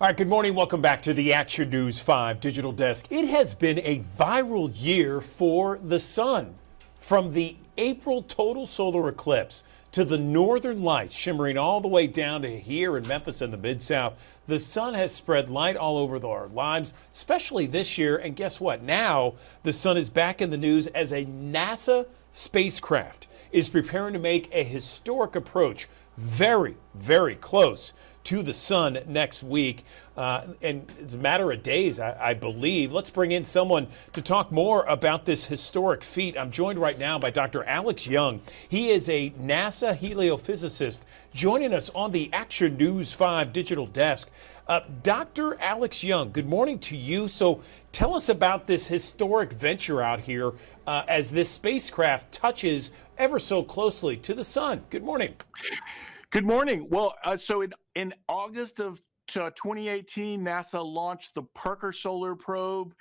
All right, good morning. Welcome back to the Action News 5 Digital Desk. It has been a viral year for the sun. From the April total solar eclipse to the northern lights shimmering all the way down to here in Memphis and the Mid-South, the sun has spread light all over our lives, especially this year. And guess what? Now the sun is back in the news as a NASA spacecraft is preparing to make a historic approach very, very close to the sun next week. And it's a matter of days, I believe. Let's bring in someone to talk more about this historic feat. I'm joined right now by Dr. Alex Young. He is a NASA heliophysicist joining us on the Action News 5 Digital Desk. Dr. Alex Young, good morning to you. So tell us about this historic venture out here as this spacecraft touches ever so closely to the sun. Good morning. Good morning. Well, so in August of 2018, NASA launched the Parker Solar Probe,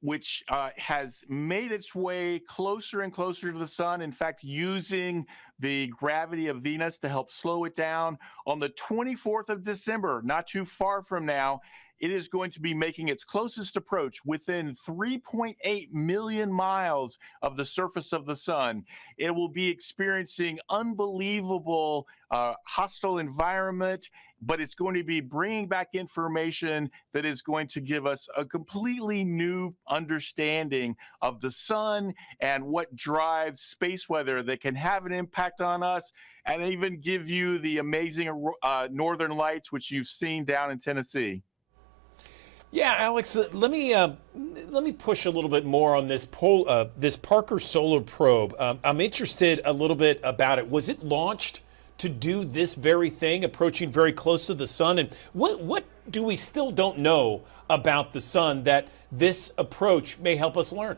which has made its way closer and closer to the sun. In fact, using the gravity of Venus to help slow it down. On the 24th of December, not too far from now, it is going to be making its closest approach within 3.8 million miles of the surface of the sun. It will be experiencing unbelievable hostile environment, but it's going to be bringing back information that is going to give us a completely new understanding of the sun and what drives space weather that can have an impact on us, and even give you the amazing northern lights, which you've seen down in Tennessee. Yeah, Alex, let me push a little bit more on this this Parker Solar Probe. I'm interested a little bit about it. Was it launched to do this very thing, approaching very close to the sun? And what do we still don't know about the sun that this approach may help us learn?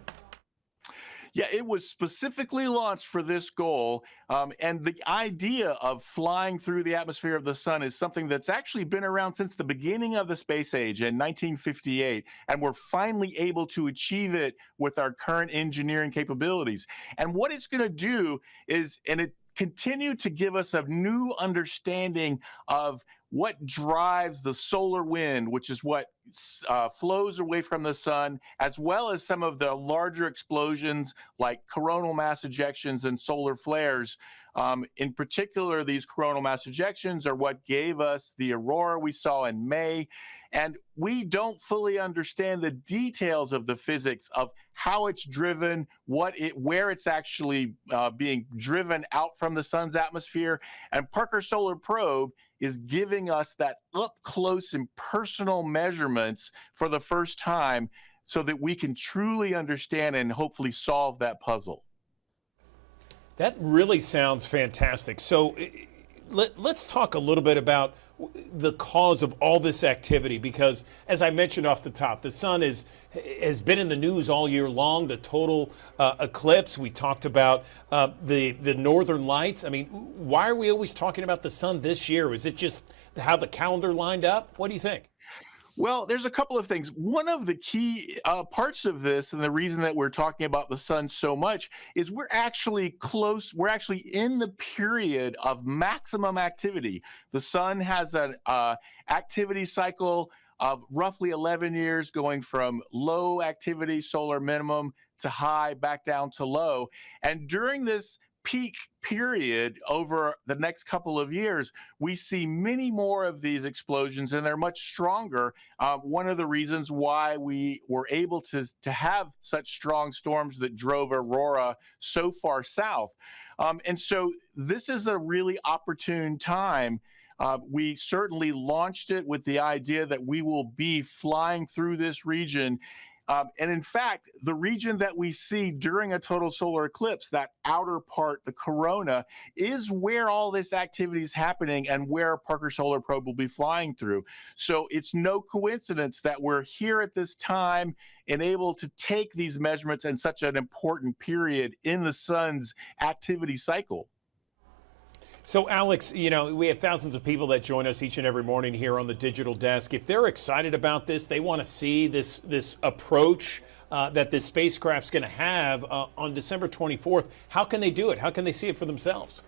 Yeah, it was specifically launched for this goal. And the idea of flying through the atmosphere of the sun is something that's actually been around since the beginning of the space age in 1958. And we're finally able to achieve it with our current engineering capabilities. And what it's going to do is, and it continue to give us a new understanding of what drives the solar wind, which is what flows away from the sun, as well as some of the larger explosions like coronal mass ejections and solar flares. In particular, these coronal mass ejections are what gave us the aurora we saw in May. And we don't fully understand the details of the physics of how it's driven, where it's actually being driven out from the sun's atmosphere. And Parker Solar Probe is giving us that up close and personal measurements for the first time so that we can truly understand and hopefully solve that puzzle. That really sounds fantastic. So let's talk a little bit about the cause of all this activity, because as I mentioned off the top, the sun has been in the news all year long. The total eclipse, we talked about the northern lights. I mean, why are we always talking about the sun this year? Is it just how the calendar lined up? What do you think? Well, there's a couple of things. One of the key parts of this, and the reason that we're talking about the sun so much, is we're actually close. We're actually in the period of maximum activity. The sun has an activity cycle of roughly 11 years, going from low activity solar minimum to high, back down to low. And during this peak period over the next couple of years, we see many more of these explosions, and they're much stronger. One of the reasons why we were able to have such strong storms that drove aurora so far south. And so this is a really opportune time. We certainly launched it with the idea that we will be flying through this region. And in fact, the region that we see during a total solar eclipse, that outer part, the corona, is where all this activity is happening and where Parker Solar Probe will be flying through. So it's no coincidence that we're here at this time and able to take these measurements in such an important period in the sun's activity cycle. So, Alex, you know, we have thousands of people that join us each and every morning here on the Digital Desk. If they're excited about this, they want to see this approach that this spacecraft's going to have on December 24th, how can they do it? How can they see it for themselves?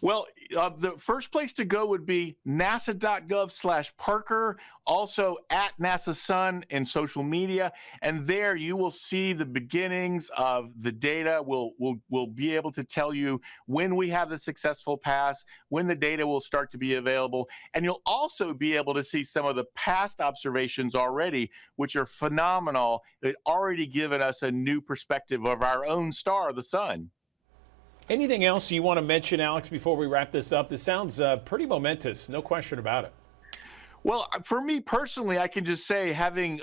Well, the first place to go would be nasa.gov/Parker, also at NASA Sun in social media. And there you will see the beginnings of the data. We'll be able to tell you when we have the successful pass, when the data will start to be available. And you'll also be able to see some of the past observations already, which are phenomenal. They've already given us a new perspective of our own star, the sun. Anything else you want to mention, Alex, before we wrap this up? This sounds pretty momentous, no question about it. Well, for me personally, I can just say, having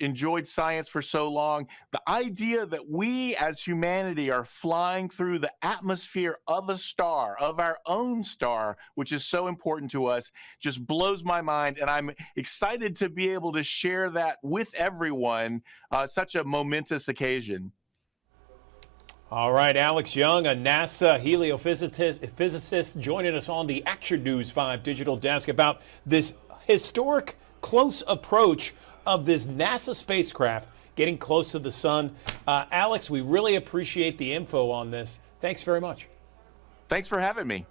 enjoyed science for so long, the idea that we as humanity are flying through the atmosphere of a star, of our own star, which is so important to us, just blows my mind, and I'm excited to be able to share that with everyone. Such a momentous occasion. All right, Alex Young, a NASA heliophysicist, joining us on the Action News 5 digital desk about this historic close approach of this NASA spacecraft getting close to the sun. Alex, we really appreciate the info on this. Thanks very much. Thanks for having me.